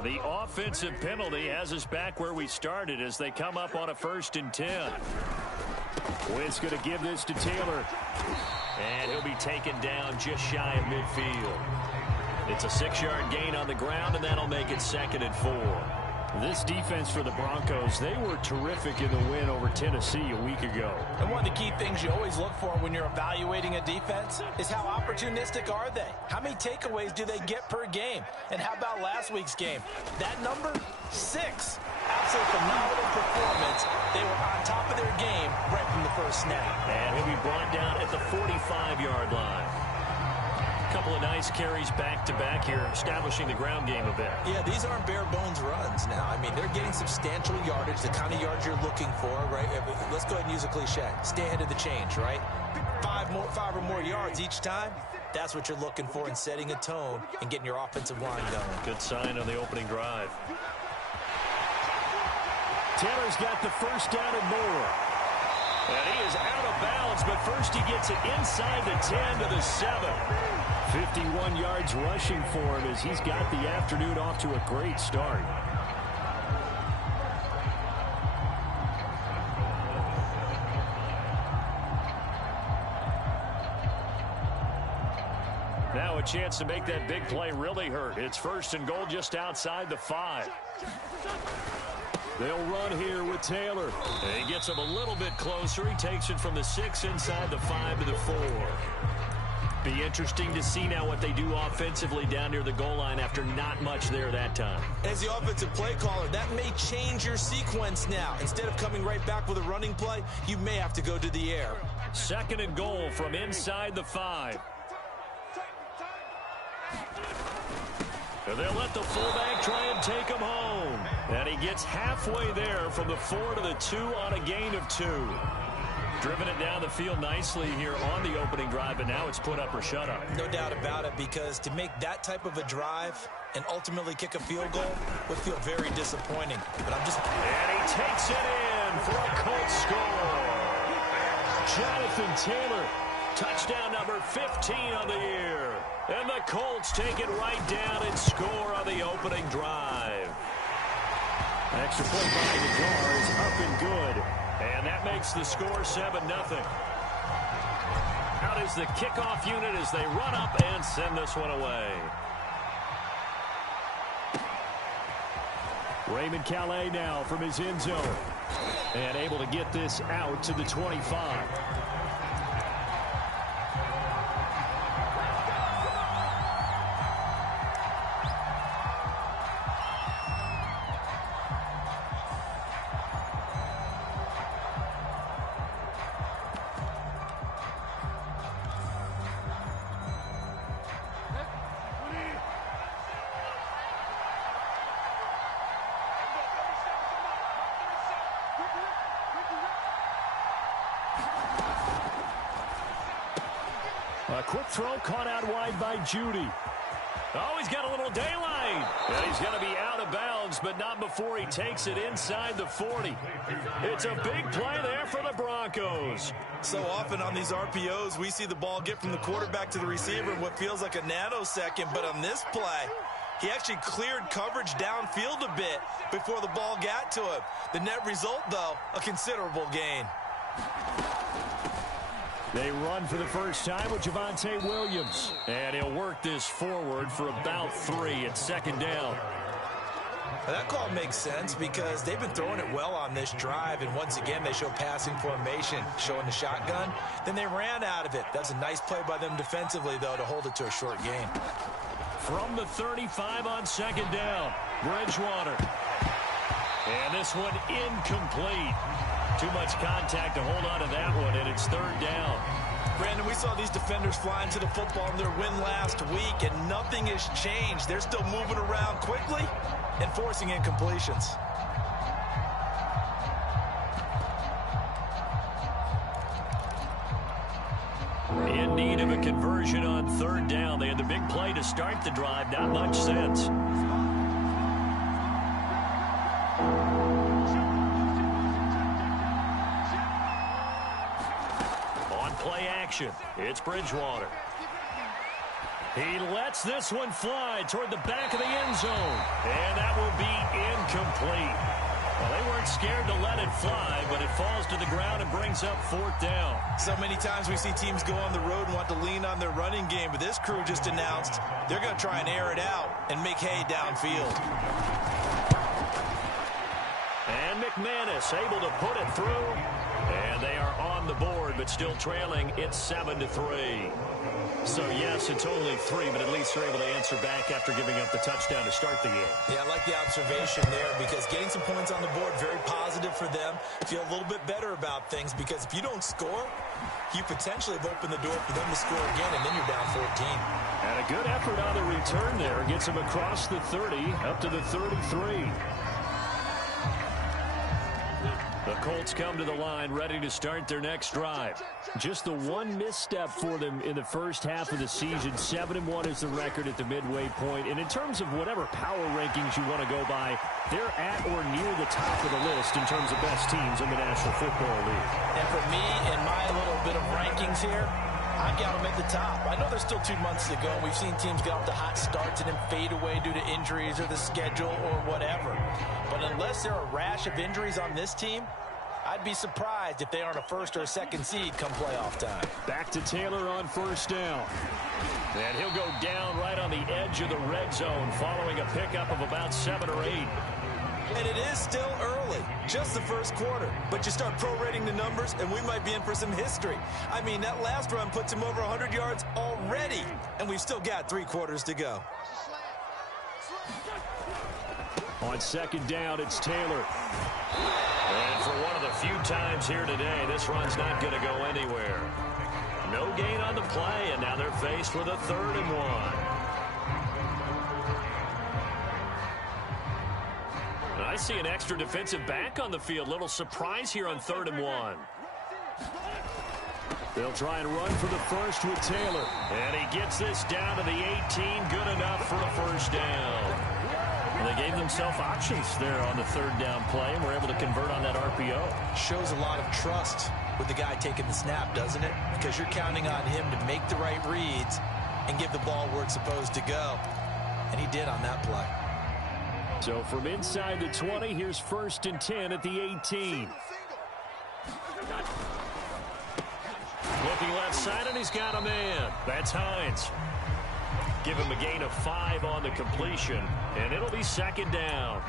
And the offensive penalty has us back where we started as they come up on a 1st and 10. Wynn's going to give this to Taylor. And he'll be taken down just shy of midfield. It's a 6-yard gain on the ground, and that'll make it 2nd and 4. This defense for the Broncos, they were terrific in the win over Tennessee a week ago. And one of the key things you always look for when you're evaluating a defense is how opportunistic are they? How many takeaways do they get per game? And how about last week's game? That number, 6. Absolutely phenomenal performance. They were on top of their game right from the first snap. And he'll be brought down at the 45-yard line. A couple of nice carries back-to-back here, establishing the ground game a bit. Yeah, these aren't bare-bones runs now. I mean, they're getting substantial yardage, the kind of yards you're looking for, right? Let's go ahead and use a cliche. Stay ahead of the change, right? 5 or more yards each time. That's what you're looking for in setting a tone and getting your offensive line going. Good sign on the opening drive. Taylor's got the first down and more. And he is out of bounds, but first he gets it inside the 10 to the 7. 51 yards rushing for him as he's got the afternoon off to a great start. Now a chance to make that big play really hurt. It's 1st and goal just outside the 5. They'll run here with Taylor. And he gets him a little bit closer. He takes it from the 6 inside the 5 to the 4. Be interesting to see now what they do offensively down near the goal line after not much there that time. As the offensive play caller, that may change your sequence now. Instead of coming right back with a running play, you may have to go to the air. 2nd and goal from inside the 5. And they'll let the fullback try and take him home. And he gets halfway there from the 4 to the 2 on a gain of 2. Driven it down the field nicely here on the opening drive, but now it's put up or shut up. No doubt about it, because to make that type of a drive and ultimately kick a field goal would feel very disappointing. But I'm just... And he takes it in for a Colts score. Jonathan Taylor, touchdown number 15 on the year. And the Colts take it right down and score on the opening drive. Extra point by the Gar is up and good. And that makes the score 7-0. Out is the kickoff unit as they run up and send this one away. Raymond Calais now from his end zone. And able to get this out to the 25. A quick throw caught out wide by Judy. Oh, he's got a little daylight. And he's going to be out of bounds, but not before he takes it inside the 40. It's a big play there for the Broncos. So often on these RPOs, we see the ball get from the quarterback to the receiver in what feels like a nanosecond. But on this play, he actually cleared coverage downfield a bit before the ball got to him. The net result, though, a considerable gain. They run for the first time with Javonte Williams. And he'll work this forward for about 3 at 2nd down. Now that call makes sense because they've been throwing it well on this drive. And once again, they show passing formation, showing the shotgun. Then they ran out of it. That's a nice play by them defensively, though, to hold it to a short gain. From the 35 on 2nd down, Bridgewater. And this one incomplete. Too much contact to hold on to that one, and it's 3rd down. Brandon, we saw these defenders flying to the football in their win last week, and nothing has changed. They're still moving around quickly and forcing incompletions. In need of a conversion on 3rd down. They had the big play to start the drive. Not much sense. Play action. It's Bridgewater. He lets this one fly toward the back of the end zone. And that will be incomplete. Well, they weren't scared to let it fly, but it falls to the ground and brings up 4th down. So many times we see teams go on the road and want to lean on their running game, but this crew just announced they're going to try and air it out and make hay downfield. And McManus able to put it through. And they are on the board, but still trailing. It's 7-3. So, yes, it's only 3, but at least they're able to answer back after giving up the touchdown to start the game. Yeah, I like the observation there because getting some points on the board, very positive for them. Feel a little bit better about things because if you don't score, you potentially have opened the door for them to score again, and then you're down 14. And a good effort on the return there. Gets them across the 30, up to the 33. The Colts come to the line, ready to start their next drive. Just the one misstep for them in the first half of the season. 7-1 is the record at the midway point. And in terms of whatever power rankings you want to go by, they're at or near the top of the list in terms of best teams in the National Football League. And for me, in my little bit of rankings here, I've got them at the top. I know there's still 2 months to go. We've seen teams get off to hot starts and then fade away due to injuries or the schedule or whatever. But unless there are a rash of injuries on this team, I'd be surprised if they aren't a 1st or a 2nd seed come playoff time. Back to Taylor on 1st down. And he'll go down right on the edge of the red zone following a pickup of about 7 or 8. And it is still early, just the first quarter. But you start prorating the numbers, and we might be in for some history. I mean, that last run puts him over 100 yards already, and we've still got 3 quarters to go. On 2nd down, it's Taylor. And for one of the few times here today, this run's not going to go anywhere. No gain on the play, and now they're faced with a 3rd and 1. I see an extra defensive back on the field. Little surprise here on 3rd and 1. They'll try and run for the first with Taylor. And he gets this down to the 18. Good enough for a 1st down. And they gave themselves options there on the 3rd down play and were able to convert on that RPO. Shows a lot of trust with the guy taking the snap, doesn't it? Because you're counting on him to make the right reads and give the ball where it's supposed to go. And he did on that play. So from inside the 20, here's 1st and 10 at the 18. Looking left side, and he's got a man. That's Hines. Give him a gain of 5 on the completion, and it'll be 2nd down.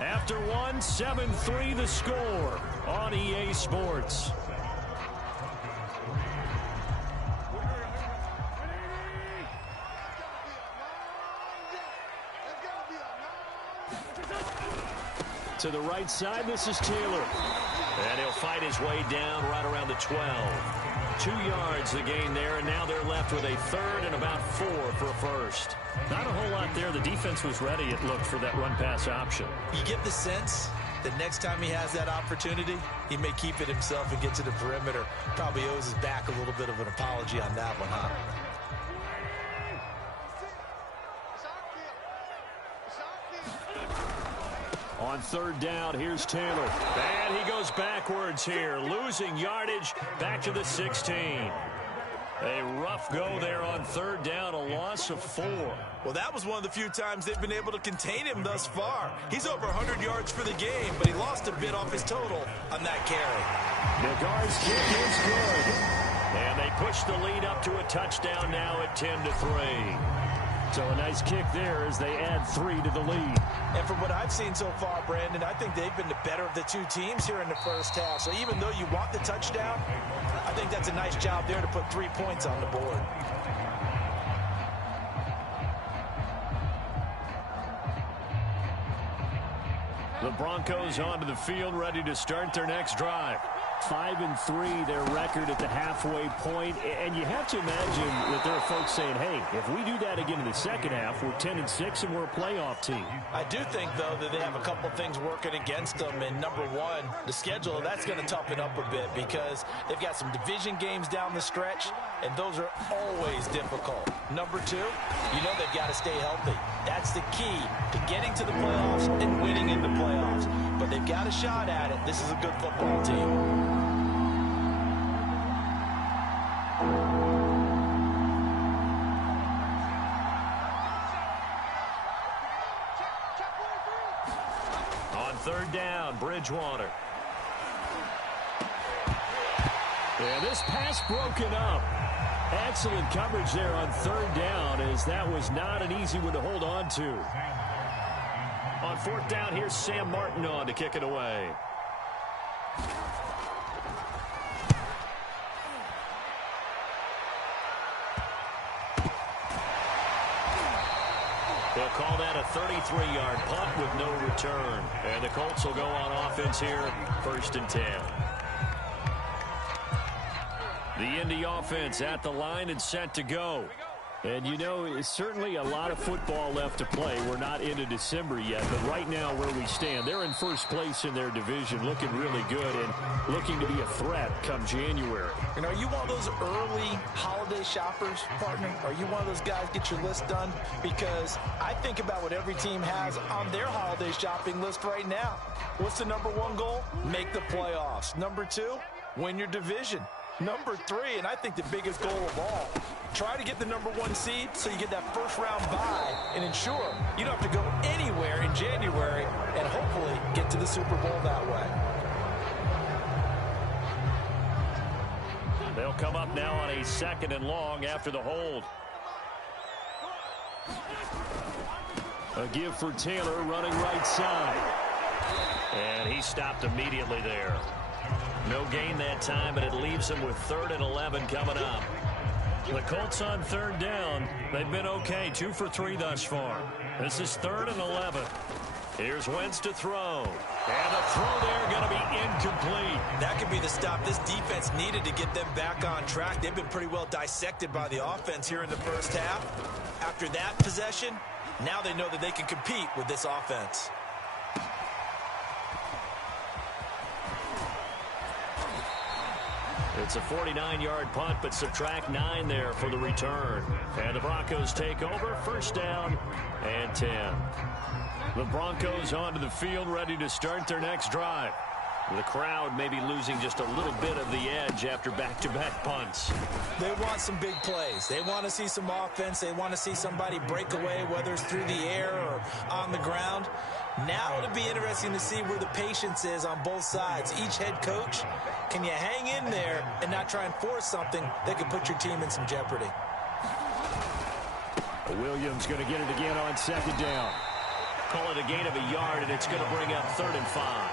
After 1, 7-3 the score on EA Sports. To the right side, this is Taylor. And he'll fight his way down right around the 12. 2 yards the gain there, and now they're left with a 3rd and about 4 for a 1st. Not a whole lot there. The defense was ready, it looked, for that run-pass option. You get the sense that next time he has that opportunity, he may keep it himself and get to the perimeter. Probably owes his back a little bit of an apology on that one, huh? On 3rd down, here's Taylor. And he goes backwards here, losing yardage back to the 16. A rough go there on 3rd down, a loss of 4. Well, that was one of the few times they've been able to contain him thus far. He's over 100 yards for the game, but he lost a bit off his total on that carry. Nagar's kick is good. And they push the lead up to a touchdown now at 10-3. So a nice kick there as they add 3 to the lead. And from what I've seen so far, Brandon, I think they've been the better of the 2 teams here in the first half. So even though you want the touchdown, I think that's a nice job there to put 3 points on the board. The Broncos onto the field, ready to start their next drive. 5-3, their record at the halfway point. And you have to imagine that there are folks saying, hey, if we do that again in the second half, we're 10-6 and we're a playoff team. I do think, though, that they have a couple things working against them. And number one, the schedule, that's going to toughen up a bit because they've got some division games down the stretch, and those are always difficult. Number two, you know they've got to stay healthy. That's the key to getting to the playoffs and winning in the playoffs. But they've got a shot at it. This is a good football team. On third down, Bridgewater. Yeah, this pass broken up. Excellent coverage there on third down, as that was not an easy one to hold on to. On fourth down, here's Sam Martin on to kick it away. They'll call that a 33-yard punt with no return. And the Colts will go on offense here, 1st and 10. The Indy offense at the line and set to go. And, you know, it's certainly a lot of football left to play. We're not into December yet, but right now where we stand, they're in first place in their division, looking really good and looking to be a threat come January. You know, are you one of those early holiday shoppers, partner? Are you one of those guys get your list done? Because I think about what every team has on their holiday shopping list right now. What's the number one goal? Make the playoffs. Number two, win your division. Number three, and I think the biggest goal of all, try to get the number one seed so you get that first round bye and ensure you don't have to go anywhere in January and hopefully get to the Super Bowl that way. They'll come up now on a 2nd and long after the hold. A give for Taylor running right side. And he stopped immediately there. No gain that time, but it leaves them with 3rd and 11 coming up. The Colts on third down. They've been okay, 2 for 3 thus far. This is 3rd and 11. Here's Wentz to throw. And the throw there going to be incomplete. That could be the stop this defense needed to get them back on track. They've been pretty well dissected by the offense here in the first half. After that possession, now they know that they can compete with this offense. It's a 49-yard punt, but subtract 9 there for the return. And the Broncos take over, 1st down and 10. The Broncos onto the field, ready to start their next drive. The crowd may be losing just a little bit of the edge after back-to-back punts. They want some big plays. They want to see some offense. They want to see somebody break away, whether it's through the air or on the ground. Now it'll be interesting to see where the patience is on both sides. Each head coach, can you hang in there and not try and force something that could put your team in some jeopardy? Williams going to get it again on 2nd down. Call it a gain of a yard, and it's going to bring up 3rd and 5.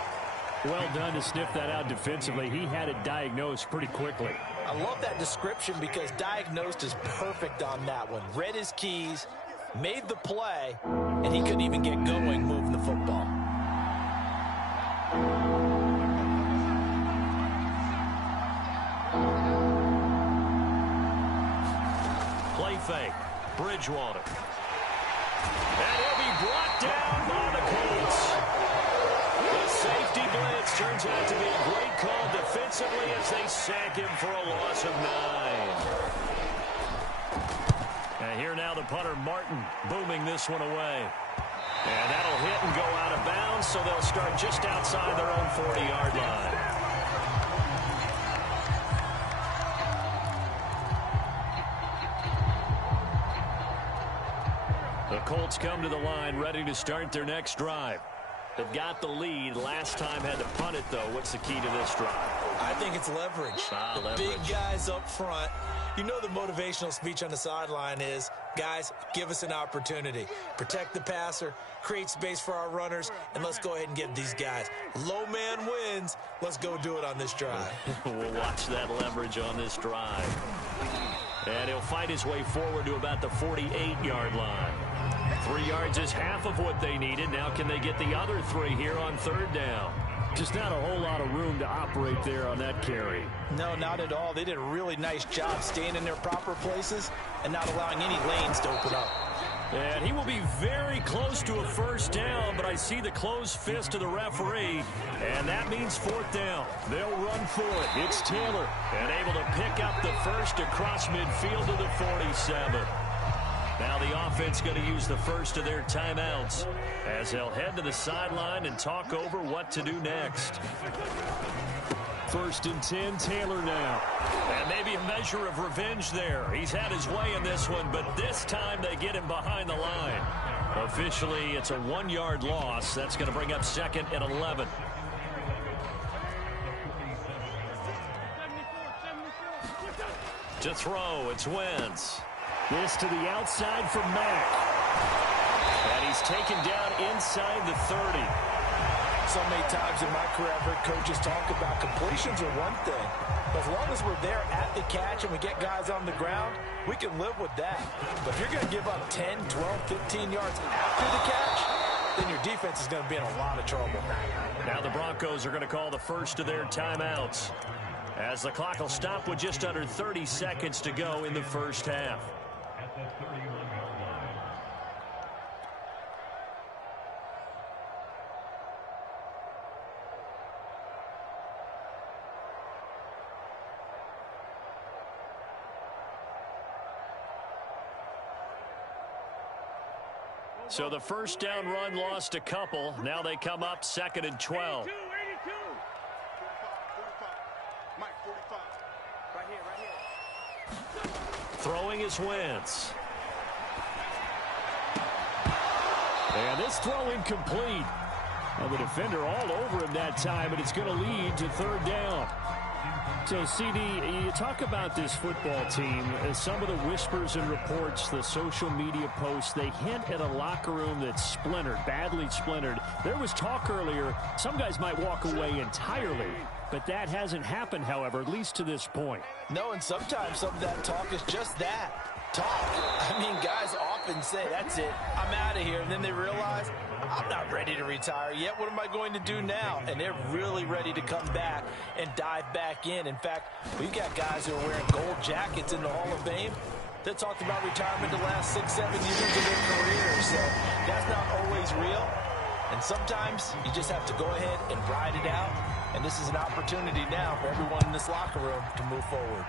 Well done to sniff that out defensively. He had it diagnosed pretty quickly. I love that description because diagnosed is perfect on that one. Read his keys, made the play, and he couldn't even get going moving the football. Play fake. Bridgewater. And he'll be brought down by the Colts. The safety blitz turns out to be a great call defensively as they sack him for a loss of 9. And here now the punter Martin booming this one away. And that'll hit and go out of bounds, so they'll start just outside their own 40-yard line. The Colts come to the line ready to start their next drive. They've got the lead. Last time had to punt it, though. What's the key to this drive? I think it's leverage. Big guys up front. You know the motivational speech on the sideline is, guys, give us an opportunity. Protect the passer, create space for our runners, and let's go ahead and get these guys. Low man wins. Let's go do it on this drive. We'll watch that leverage on this drive. And he'll fight his way forward to about the 48-yard line. 3 yards is half of what they needed. Now can they get the other 3 here on 3rd down? Just not a whole lot of room to operate there on that carry. No, not at all. They did a really nice job staying in their proper places and not allowing any lanes to open up. And he will be very close to a 1st down, but I see the closed fist of the referee, and that means 4th down. They'll run for it. It's Taylor, and able to pick up the 1st across midfield to the 47. Now the offense going to use the first of their timeouts as they'll head to the sideline and talk over what to do next. 1st and 10, Taylor now. And maybe a measure of revenge there. He's had his way in this one, but this time they get him behind the line. Officially, it's a 1-yard loss. That's going to bring up 2nd and 11. To throw, it's Wentz. This to the outside for Mack. And he's taken down inside the 30. So many times in my career, I've heard coaches talk about completions are one thing. But as long as we're there at the catch and we get guys on the ground, we can live with that. But if you're going to give up 10, 12, 15 yards after the catch, then your defense is going to be in a lot of trouble. Now the Broncos are going to call the first of their timeouts, as the clock will stop with just under 30 seconds to go in the 1st half. So the 1st down run lost a couple. Now they come up 2nd and 12. Throwing is Wentz. And this throw incomplete. Well, the defender all over him that time, but it's going to lead to 3rd down. So, CD, you talk about this football team, some of the whispers and reports, the social media posts, they hint at a locker room that's splintered, badly splintered. There was talk earlier, some guys might walk away entirely, but that hasn't happened, however, at least to this point. No, and sometimes some of that talk is just that. Talk. I mean, guys often say, that's it, I'm out of here, and then they realize, I'm not ready to retire yet. What am I going to do now? And they're really ready to come back and dive back in. In fact, we've got guys who are wearing gold jackets in the Hall of Fame that talked about retirement the last 6, 7 years of their career. So that's not always real. And sometimes you just have to go ahead and ride it out. And this is an opportunity now for everyone in this locker room to move forward.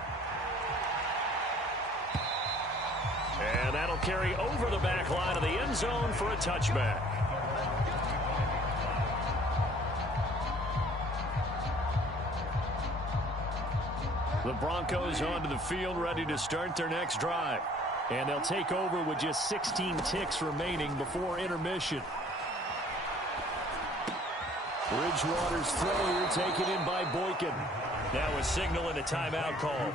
And that'll carry over the back line of the end zone for a touchback. The Broncos onto the field, ready to start their next drive. And they'll take over with just 16 ticks remaining before intermission. Bridgewater's throw here taken in by Boykin. That was signaling a timeout call,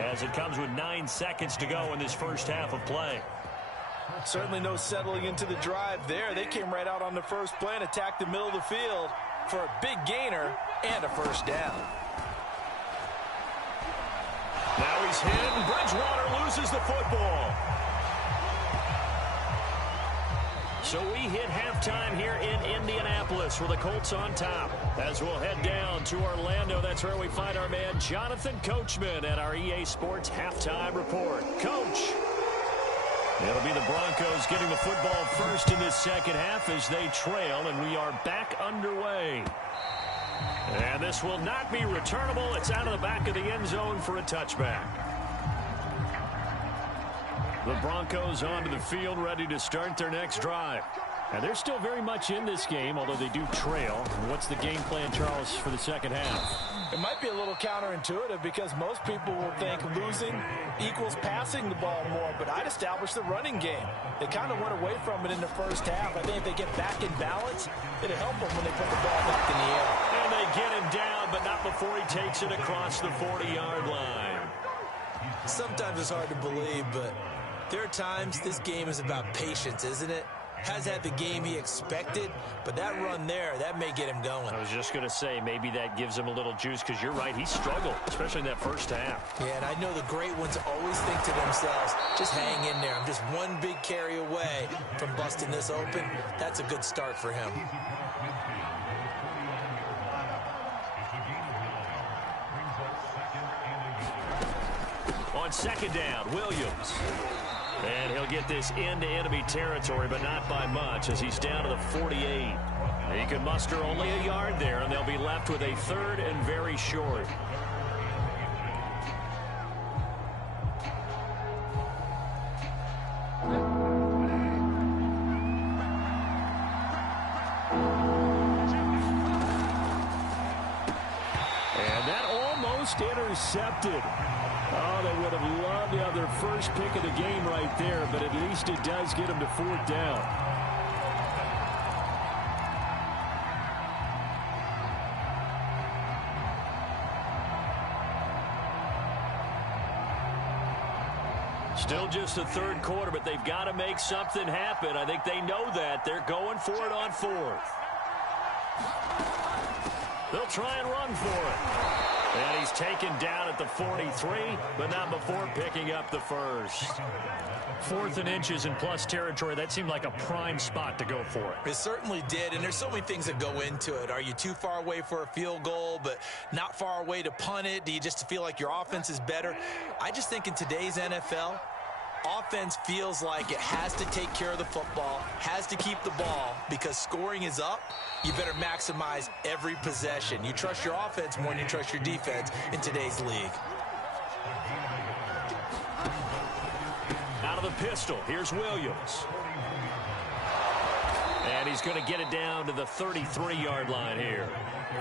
as it comes with 9 seconds to go in this 1st half of play. Certainly no settling into the drive there. They came right out on the first play and attacked the middle of the field for a big gainer and a 1st down. Now he's hit, and Bridgewater loses the football. So we hit halftime here in Indianapolis with the Colts on top. As we'll head down to Orlando, that's where we find our man Jonathan Coachman at our EA Sports Halftime Report. Coach. It'll be the Broncos getting the football first in this 2nd half as they trail, and we are back underway. And this will not be returnable. It's out of the back of the end zone for a touchback. The Broncos onto the field, ready to start their next drive. And they're still very much in this game, although they do trail. What's the game plan, Charles, for the 2nd half? It might be a little counterintuitive because most people will think losing equals passing the ball more, but I'd establish the running game. They kind of went away from it in the 1st half. I think if they get back in balance, it'll help them when they put the ball back in the air. And they get him down, but not before he takes it across the 40-yard line. Sometimes it's hard to believe, but there are times this game is about patience, isn't it? has had the game he expected, but that run there, that may get him going. I was just going to say, maybe that gives him a little juice, because you're right, he struggled, especially in that first half. Yeah, and I know the great ones always think to themselves, just hang in there. I'm just one big carry away from busting this open. That's a good start for him. On second down, Williams. And he'll get this into enemy territory, but not by much, as he's down to the 48. He can muster only a yard there, and they'll be left with a third and very short. And that almost intercepted. Oh, they would have loved to have their first pick of the game right there, but at least it does get them to fourth down. Still just the third quarter, but they've got to make something happen. I think they know that. They're going for it on fourth. They'll try and run for it. And he's taken down at the 43, but not before picking up the first. 4th and inches in plus territory. That seemed like a prime spot to go for it. It certainly did, and there's so many things that go into it. Are you too far away for a field goal, but not far away to punt it? Do you just feel like your offense is better? I just think in today's NFL, offense feels like it has to take care of the football, has to keep the ball, because scoring is up. You better maximize every possession. You trust your offense more than you trust your defense in today's league. Out of the pistol, here's Williams. And he's going to get it down to the 33-yard line here.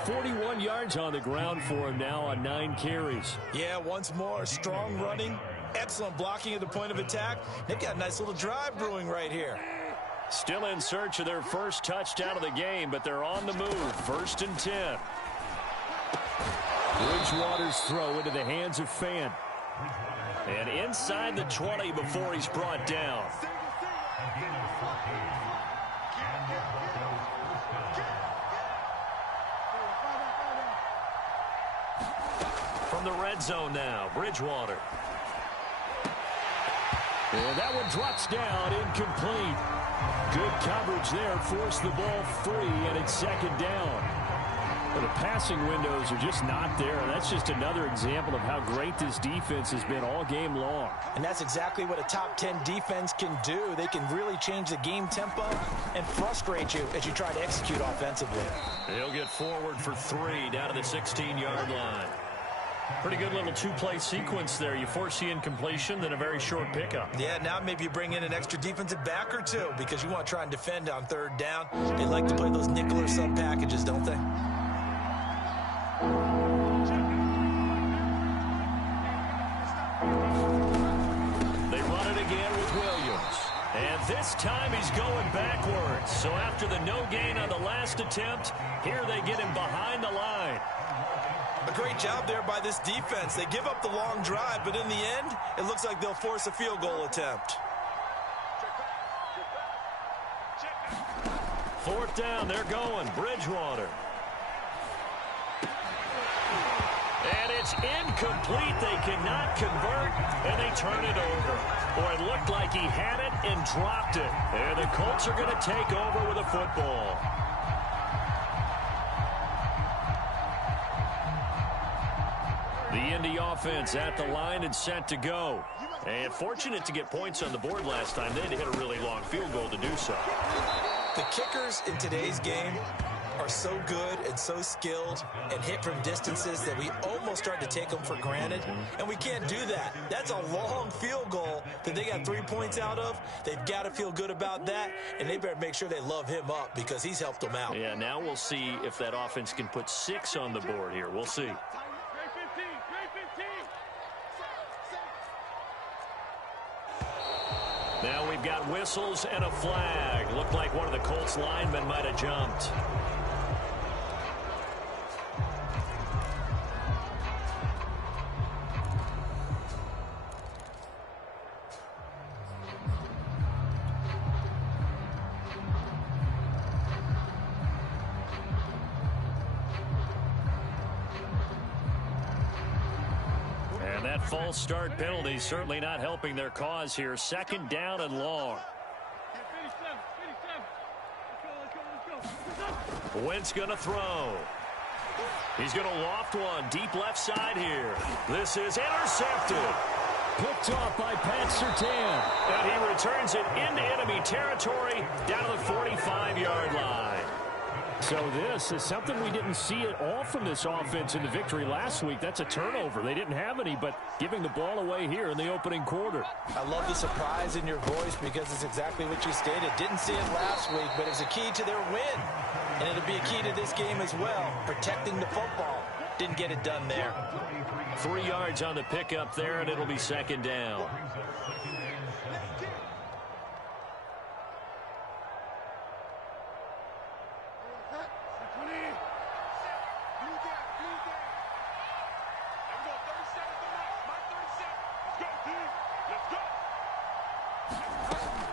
41 yards on the ground for him now on 9 carries. Yeah, once more, strong running, excellent blocking at the point of attack. They've got a nice little drive brewing right here. Still in search of their first touchdown of the game, but they're on the move. 1st and 10. Bridgewater's throw into the hands of Fan. And inside the 20 before he's brought down. From the red zone now, Bridgewater. And that one drops down, incomplete. Good coverage there, forced the ball free, and it's 2nd down. But the passing windows are just not there. That's just another example of how great this defense has been all game long. And that's exactly what a top 10 defense can do. They can really change the game tempo and frustrate you as you try to execute offensively. He'll get forward for 3 down to the 16-yard line. Pretty good little two-play sequence there. You force the incompletion, then a very short pickup. Yeah, now maybe you bring in an extra defensive back or two because you want to try and defend on 3rd down. They like to play those nickel or sub packages, don't they? They run it again with Williams. And this time he's going backwards. So after the no gain on the last attempt, here they get him behind the line. A great job there by this defense. They give up the long drive, but in the end, it looks like they'll force a field goal attempt. 4th down, they're going. Bridgewater. And it's incomplete. They cannot convert, and they turn it over. Boy, it looked like he had it and dropped it. And the Colts are going to take over with a football. The Indy offense at the line and set to go. And fortunate to get points on the board last time. They had to hit a really long field goal to do so. The kickers in today's game are so good and so skilled and hit from distances that we almost start to take them for granted. And we can't do that. That's a long field goal that they got 3 points out of. They've got to feel good about that, and they better make sure they love him up because he's helped them out. Yeah, now we'll see if that offense can put 6 on the board here. We'll see. Now we've got whistles and a flag. Looked like one of the Colts linemen might have jumped. that false start penalty certainly not helping their cause here. Second down and long. Wentz going to throw. He's going to loft one deep left side here. This is intercepted. Picked off by Pat Surtain. And he returns it into enemy territory down to the 45-yard line. So this is something we didn't see at all from this offense in the victory last week. That's a turnover. They didn't have any, but giving the ball away here in the opening quarter. I love the surprise in your voice because it's exactly what you stated. Didn't see it last week, but it's a key to their win. And it'll be a key to this game as well, protecting the football. Didn't get it done there. 3 yards on the pickup there, and it'll be second down.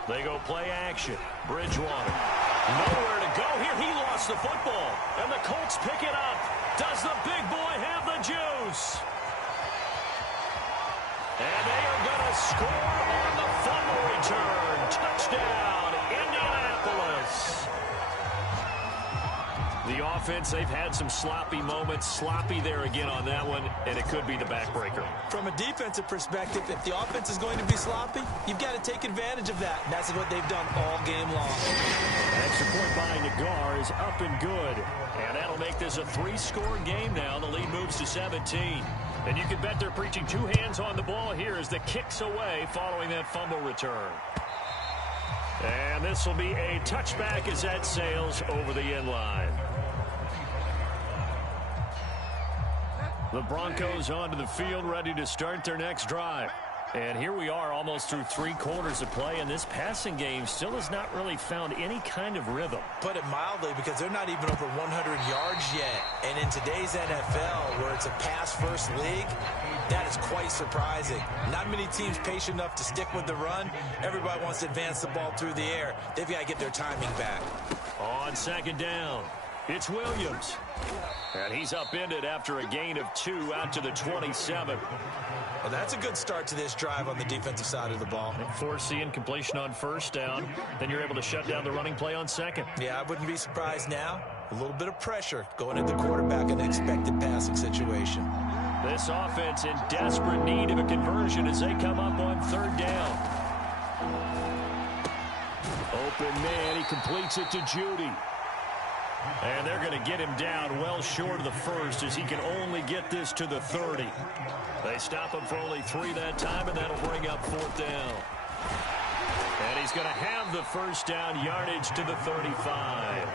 They go play action. Bridgewater. Nowhere to go here. He lost the football. And the Colts pick it up. Does the big boy have the juice? And they are going to score on the fumble return. Touchdown, Indianapolis. The offense, they've had some sloppy moments. Sloppy there again on that one, and it could be the backbreaker. From a defensive perspective, if the offense is going to be sloppy, you've got to take advantage of that. And that's what they've done all game long. Extra point by Nagar is up and good. And that'll make this a 3-score game now. The lead moves to 17. And you can bet they're preaching 2 hands on the ball here as the kick's away following that fumble return. And this will be a touchback as that sails over the end line. The Broncos onto the field, ready to start their next drive. And here we are almost through 3 quarters of play, and this passing game still has not really found any kind of rhythm. Put it mildly, because they're not even over 100 yards yet. And in today's NFL, where it's a pass-first league, that is quite surprising. Not many teams patient enough to stick with the run. Everybody wants to advance the ball through the air. They've got to get their timing back. On second down, it's Williams. And he's upended after a gain of 2 out to the 27. Well, that's a good start to this drive on the defensive side of the ball. Forcing completion on first down. Then you're able to shut down the running play on second. Yeah, I wouldn't be surprised now. A little bit of pressure going at the quarterback in an expected passing situation. This offense in desperate need of a conversion as they come up on third down. Open man, he completes it to Judy. And they're going to get him down well short of the first as he can only get this to the 30. They stop him for only 3 that time, and that'll bring up fourth down. And he's going to have the first down yardage to the 35.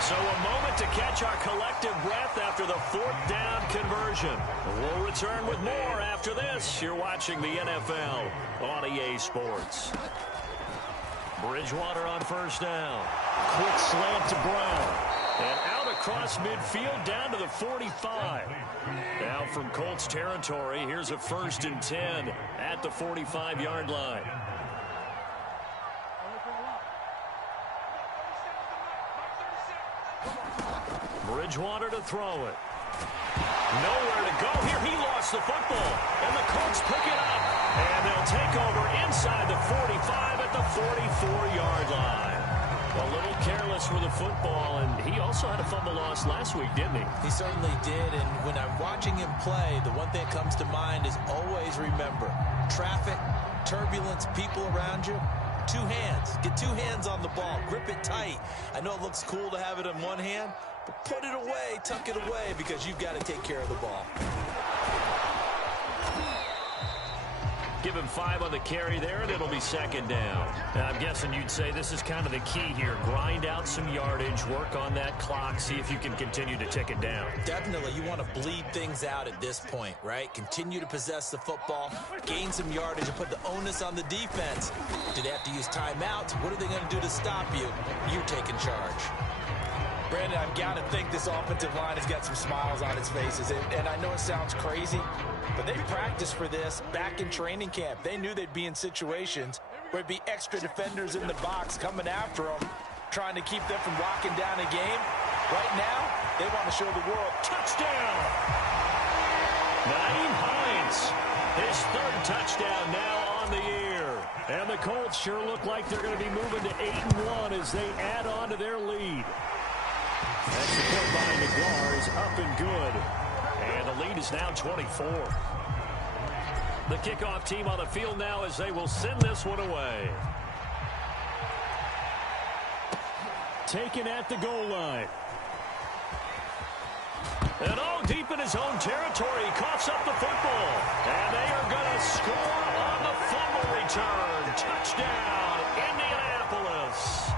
So a moment to catch our collective breath after the 4th down conversion. We'll return with more after this. You're watching the NFL on EA Sports. Bridgewater on first down. Quick slant to Brown. And out across midfield down to the 45. Now from Colts territory, here's a 1st and 10 at the 45-yard line. Bridgewater to throw it. Nowhere to go here. He lost the football. And the Colts pick it up. And they'll take over inside the 45 at the 44-yard line. A little careless with the football, and he also had a fumble loss last week, didn't he? He certainly did, and when I'm watching him play, the one thing that comes to mind is always remember, traffic, turbulence, people around you, 2 hands. Get 2 hands on the ball. Grip it tight. I know it looks cool to have it in one hand, but put it away, tuck it away, because you've got to take care of the ball. Give him 5 on the carry there, and it'll be second down. Now, I'm guessing you'd say this is kind of the key here. Grind out some yardage, work on that clock, see if you can continue to tick it down. Definitely. You want to bleed things out at this point, right? Continue to possess the football, gain some yardage, and put the onus on the defense. Do they have to use timeouts? What are they going to do to stop you? You're taking charge. Brandon, I've got to think this offensive line has got some smiles on its faces. And I know it sounds crazy, but they practiced for this back in training camp. They knew they'd be in situations where it'd be extra defenders in the box coming after them, trying to keep them from locking down a game. Right now, they want to show the world, touchdown! Naeem Hines, his third touchdown now on the year. And the Colts sure look like they're going to be moving to 8-1 as they add on to their lead. That's the point by Nagar is up and good. And the lead is now 24. The kickoff team on the field now as they will send this one away. Taken at the goal line. And deep in his own territory, he coughs up the football. And they are going to score on the fumble return. Touchdown, Indianapolis.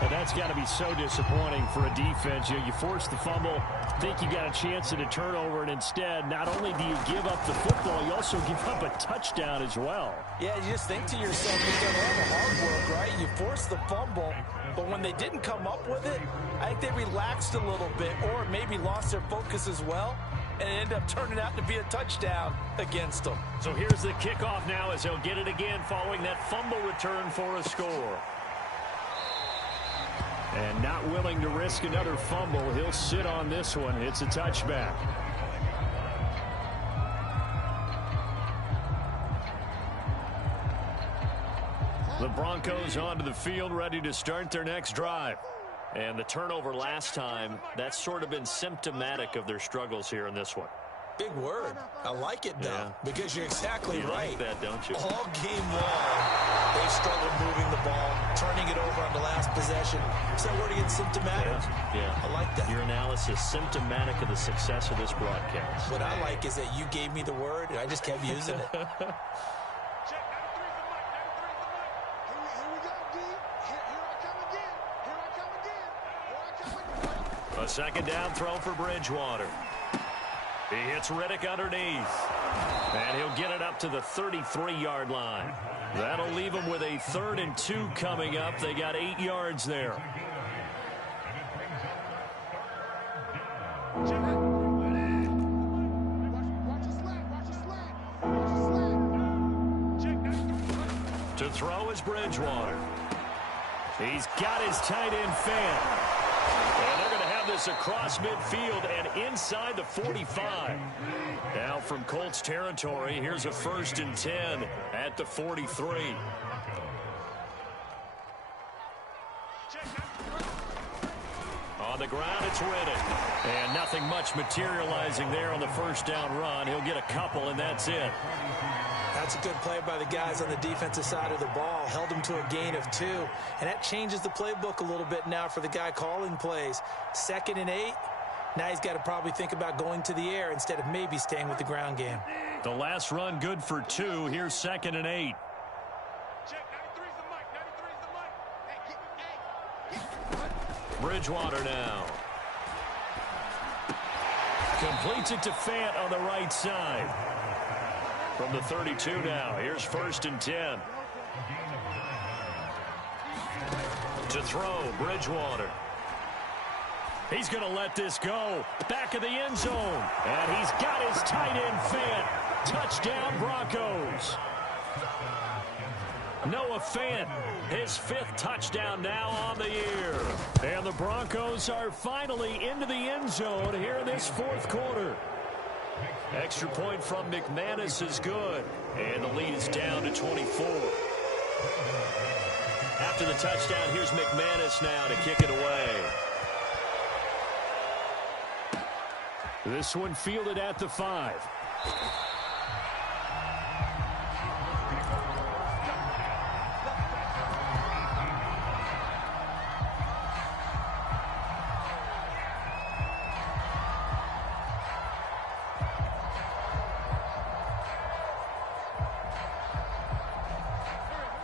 And that's got to be so disappointing for a defense. You force the fumble, think you got a chance at a turnover, and instead, not only do you give up the football, you also give up a touchdown as well. Yeah, you just think to yourself, you've done all the hard work, right? You force the fumble, but when they didn't come up with it, I think they relaxed a little bit or maybe lost their focus as well, and it ended up turning out to be a touchdown against them. So here's the kickoff now as they'll get it again following that fumble return for a score. And not willing to risk another fumble. He'll sit on this one. It's a touchback. The Broncos onto the field, ready to start their next drive. And the turnover last time, that's sort of been symptomatic of their struggles here in this one. Big word. I like it, though, because you're exactly right. Like that, don't you? All game long, they've struggled moving the ball, turning it over on the last possession. Is that word again, symptomatic? Yeah. I like that. Your analysis, symptomatic of the success of this broadcast. What I like is that you gave me the word, and I just kept using it. A second down throw for Bridgewater. He hits Riddick underneath. And he'll get it up to the 33-yard line. That'll leave him with a 3rd and 2 coming up. They got 8 yards there. To throw is Bridgewater. He's got his tight end fan. And they're going to have this across midfield and inside the 45. Now from Colts territory, here's a 1st and 10 at the 43. On the ground, it's Riddick. And nothing much materializing there on the first down run. He'll get a couple, and that's it. That's a good play by the guys on the defensive side of the ball. Held him to a gain of 2. And that changes the playbook a little bit now for the guy calling plays. 2nd and 8. Now he's got to probably think about going to the air instead of maybe staying with the ground game. The last run good for 2. Here's 2nd and 8. Bridgewater now. Completes it to Fant on the right side. From the 32 now, here's 1st and 10. To throw, Bridgewater. He's going to let this go. Back of the end zone. And he's got his tight end Fant. Touchdown, Broncos. Noah Fant, his 5th touchdown now on the year. And the Broncos are finally into the end zone here in this 4th quarter. Extra point from McManus is good. And the lead is down to 24. After the touchdown, here's McManus now to kick it away. This one fielded at the 5.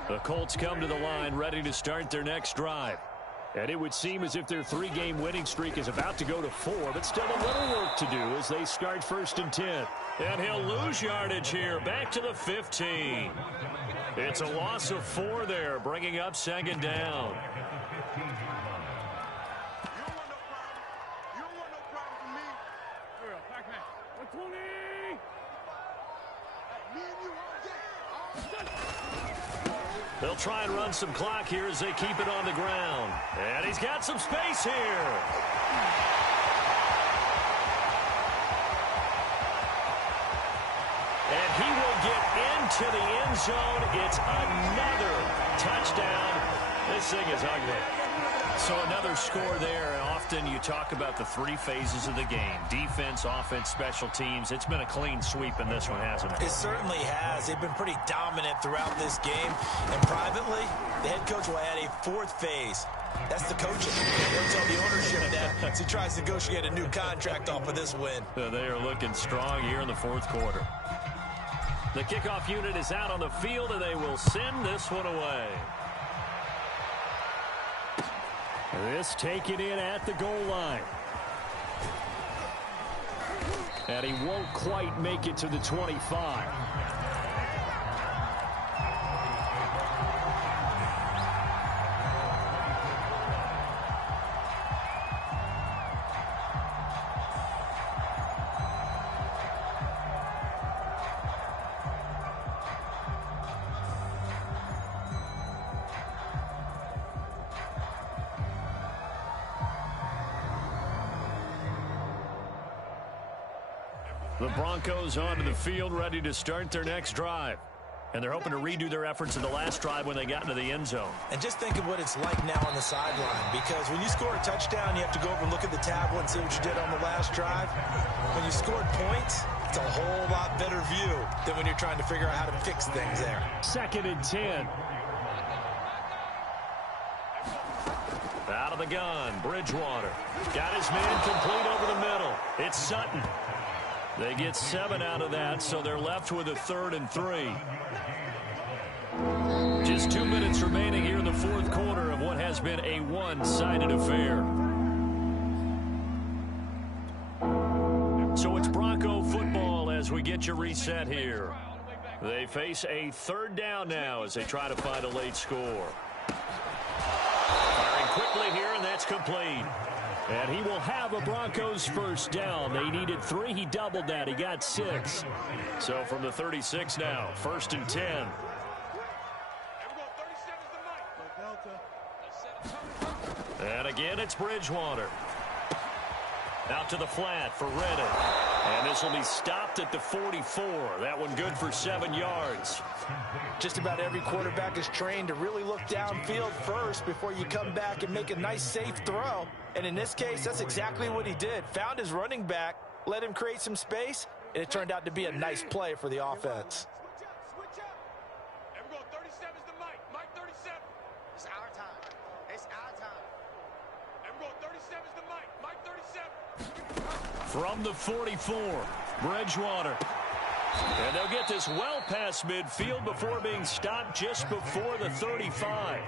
The Colts come to the line ready to start their next drive. And it would seem as if their 3-game winning streak is about to go to 4, but still a little work to do as they start 1st and 10. And he'll lose yardage here, back to the 15. It's a loss of 4 there, bringing up 2nd down. They'll try and run some clock here as they keep it on the ground. And he's got some space here. into the end zone. It's another touchdown. This thing is ugly. So another score there. Often you talk about the three phases of the game: defense, offense, special teams. It's been a clean sweep in this one, hasn't it? It certainly has. They've been pretty dominant throughout this game. And privately, the head coach will add a fourth phase. That's the coaching. He'll tell the ownership that as he tries to negotiate a new contract off of this win. They are looking strong here in the fourth quarter. The kickoff unit is out on the field, and they will send this one away. This taken in at the goal line. And he won't quite make it to the 25. The Broncos onto the field, ready to start their next drive. And they're hoping to redo their efforts in the last drive when they got into the end zone. And just think of what it's like now on the sideline, because when you score a touchdown, you have to go over and look at the tablet and see what you did on the last drive. When you scored points, it's a whole lot better view than when you're trying to figure out how to fix things there. 2nd and 10. Out of the gun, Bridgewater. Got his man complete over the middle. It's Sutton. They get 7 out of that, so they're left with a 3rd and 3. Just 2 minutes remaining here in the fourth quarter of what has been a one-sided affair. So it's Bronco football as we get you reset here. They face a 3rd down now as they try to find a late score. Firing quickly here, and that's complete. And he will have a Broncos first down. They needed 3. He doubled that. He got 6. So from the 36 now, 1st and 10. And again, it's Bridgewater. Out to the flat for Redden. And this will be stopped at the 44. That one good for 7 yards. Just about every quarterback is trained to really look downfield first before you come back and make a nice, safe throw. And in this case, that's exactly what he did. Found his running back, let him create some space, and it turned out to be a nice play for the offense. Switch up. And we're going 37's the Mike. Mike 37. It's our time. It's our time. And we're going 37's the Mike. Mike 37. From the 44, Bridgewater. And they'll get this well past midfield before being stopped just before the 35.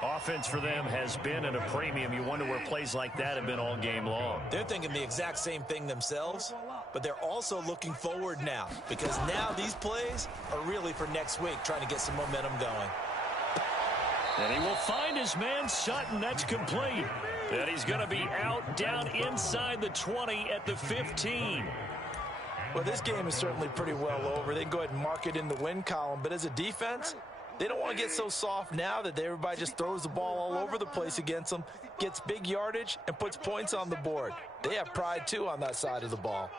Offense for them has been at a premium. You wonder where plays like that have been all game long. They're thinking the exact same thing themselves, but they're also looking forward now, because now these plays are really for next week, trying to get some momentum going. And he will find his man Sutton. That's complete. And he's going to be out down inside the 20 at the 15. Well, this game is certainly pretty well over. They can go ahead and mark it in the win column, but as a defense, they don't want to get so soft now that everybody just throws the ball all over the place against them, gets big yardage, and puts points on the board. They have pride, too, on that side of the ball.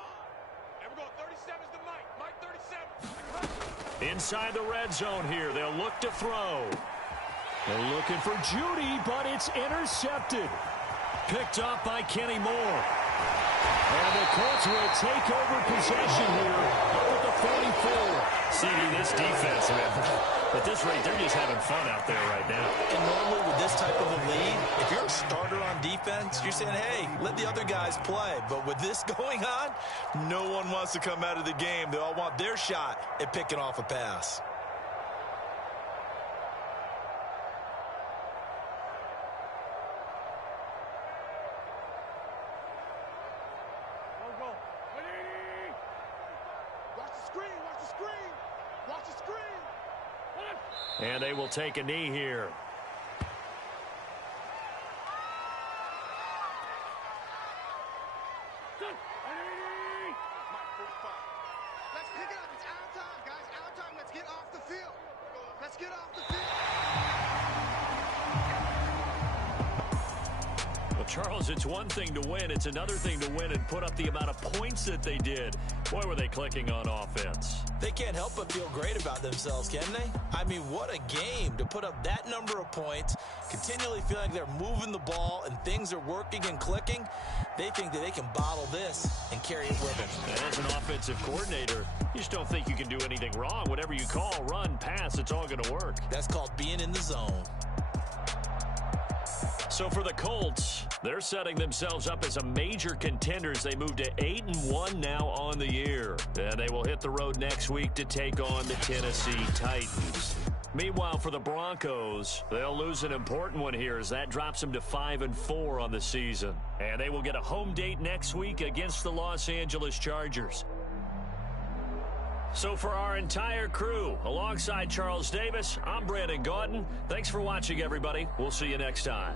And we're going 37's the Mike. Mike 37. Inside the red zone here, they'll look to throw. They're looking for Judy, but it's intercepted. Picked up by Kenny Moore. And the Colts will take over possession here up at the 44. CD, this defense, man, at this rate, they're just having fun out there right now. And normally with this type of a lead, if you're a starter on defense, you're saying, hey, let the other guys play. But with this going on, no one wants to come out of the game. They all want their shot at picking off a pass. And they will take a knee here. Let's pick it up. It's our time, guys. Our time. Let's get off the field. Let's get off the field. Charles, it's one thing to win. It's another thing to win and put up the amount of points that they did. Boy, were they clicking on offense. They can't help but feel great about themselves, can they? I mean, what a game to put up that number of points, continually feeling like they're moving the ball and things are working and clicking. They think that they can bottle this and carry it with them. And as an offensive coordinator, you just don't think you can do anything wrong. Whatever you call, run, pass, it's all going to work. That's called being in the zone. So for the Colts, they're setting themselves up as a major contender as they move to 8-1 now on the year. And they will hit the road next week to take on the Tennessee Titans. Meanwhile, for the Broncos, they'll lose an important one here as that drops them to 5-4 on the season. And they will get a home date next week against the Los Angeles Chargers. So for our entire crew, alongside Charles Davis, I'm Brandon Gaudin. Thanks for watching, everybody. We'll see you next time.